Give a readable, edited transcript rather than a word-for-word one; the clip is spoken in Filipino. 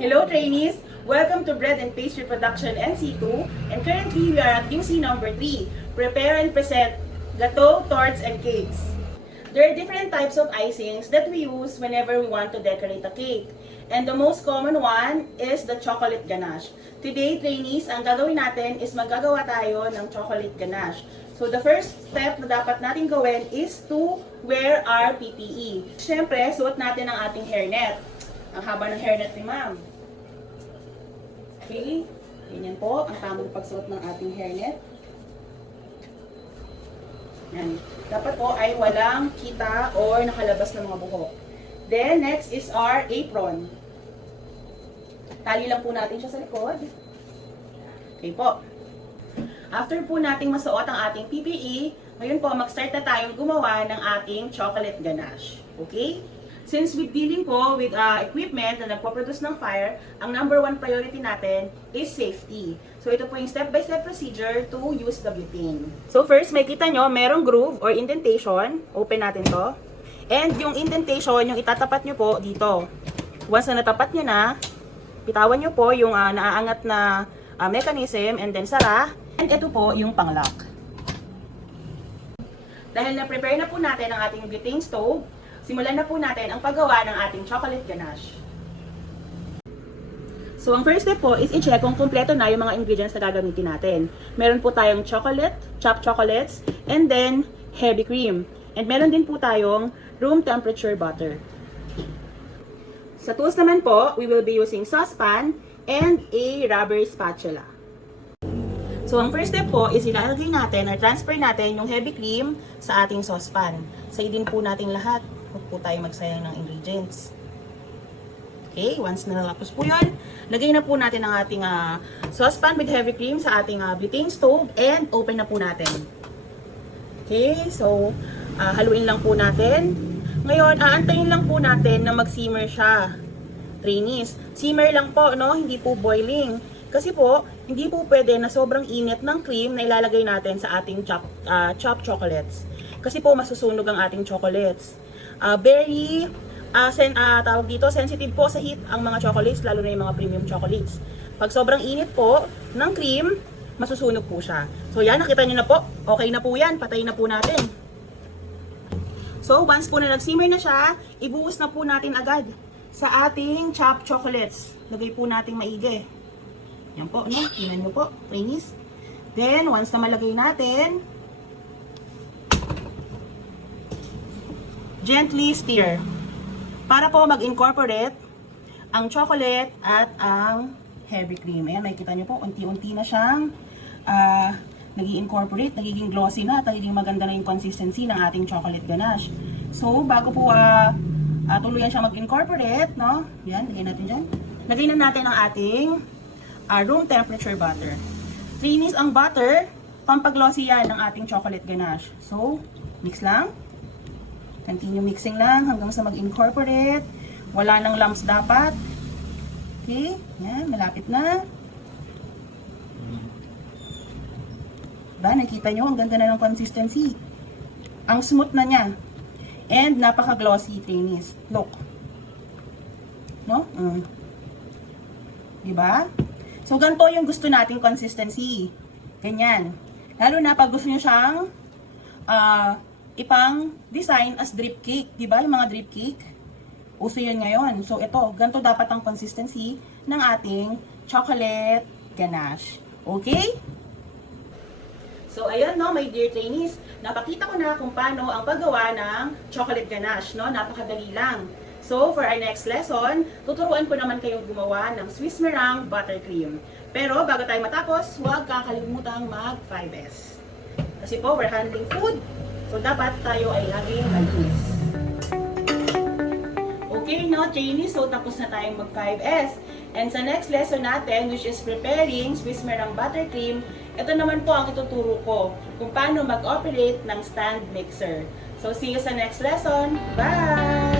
Hello trainees! Welcome to Bread and Pastry Production NC2, and currently we are at UC number 3. Prepare and present gateau, torts, and cakes. There are different types of icings that we use whenever we want to decorate a cake. And the most common one is the chocolate ganache. Today, trainees, ang gagawin natin is maggagawa tayo ng chocolate ganache. So the first step na dapat natin gawin is to wear our PPE. Siyempre, suot natin ang ating hairnet. Ang haba ng hairnet ni ma'am. Okay, ganyan po ang tamang pagsuot ng ating hairnet. Yan. Dapat po ay walang kita or nakalabas ng mga buhok. Then, next is our apron. Tali lang po natin siya sa likod. Okay po. After po nating masuot ang ating PPE, ngayon po mag-start na tayong gumawa ng ating chocolate ganache. Okay? Since we're dealing po with equipment na nagpo-produce ng fire, ang number one priority natin is safety. So ito po yung step-by-step procedure to use the butane. So first, may kita nyo, merong groove or indentation. Open natin to. And yung indentation, yung itatapat nyo po dito. Once na natapat nyo na, bitawan nyo po yung naaangat na mechanism and then sara. And ito po yung pang-lock. Dahil na-prepare na po natin ang ating butane stove, simulan na po natin ang paggawa ng ating chocolate ganache. So, ang first step po is i-check kung kumpleto na yung mga ingredients na gagamitin natin. Meron po tayong chocolate, chopped chocolates, and then heavy cream. And meron din po tayong room temperature butter. Sa tools naman po, we will be using saucepan and a rubber spatula. So, ang first step po is ilalagay natin or transfer natin yung heavy cream sa ating saucepan. Saydin po natin lahat. Huwag po tayo magsayang ng ingredients. Okay, once na natapos po yun, lagay na po natin ang ating saucepan with heavy cream sa ating butane stove and open na po natin. Okay, so haluin lang po natin. Ngayon, aantayin lang po natin na mag-simmer siya. Trainees, simmer lang po, no? Hindi po boiling. Kasi po, hindi po pwede na sobrang init ng cream na ilalagay natin sa ating chopped chocolates. Kasi po, masusunog ang ating chocolates. Tawag dito, sensitive po sa heat ang mga chocolates, lalo na yung mga premium chocolates. Pag sobrang init po ng cream, masusunog po siya. So yan, nakita nyo na po. Okay na po yan, patayin na po natin. So once po na nag-simmer na siya, ibuhos na po natin agad sa ating chopped chocolates. Lagay po natin maigi. Yan po, no? Tingnan nyo po, trainees. Then, once na malagay natin, gently stir. Para po mag-incorporate ang chocolate at ang heavy cream. Ayan, makikita nyo po, unti-unti na siyang nag-incorporate, nagiging glossy na at nagiging maganda na yung consistency ng ating chocolate ganache. So, bago po tuluyan siya mag-incorporate, no? Yan, lagay natin dyan. Lagay na natin ang ating room temperature butter. Trainees, ang butter, pampaglossy yan ng ating chocolate ganache. So, mix lang. Continue mixing lang hanggang sa mag-incorporate. Wala nang lumps dapat. Okay, yan, malapit na. Diba, nakita nyo, ang ganda na ng consistency. Ang smooth na niya. And napaka-glossy, trainees. Look. No? Diba? So, ganito yung gusto nating consistency. Ganyan. Lalo na pag gusto nyo siyang ipang design as drip cake. Diba? Yung mga drip cake. Uso yun ngayon. So, ito. Ganito dapat ang consistency ng ating chocolate ganache. Okay? So, ayun, no, my dear trainees. Napakita ko na kung paano ang paggawa ng chocolate ganache. No? Napakadali lang. So, for our next lesson, tuturuan ko naman kayong gumawa ng Swiss meringue buttercream. Pero, bago tayo matapos, huwag kakalimutang mag 5S. Kasi po, we're handling food. So, dapat tayo ay laging malinis. Okay, no, trainees. So, tapos na tayong mag 5S. And sa next lesson natin, which is preparing Swiss meringue buttercream, ito naman po ang ituturo ko kung paano mag-operate ng stand mixer. So, see you sa next lesson. Bye!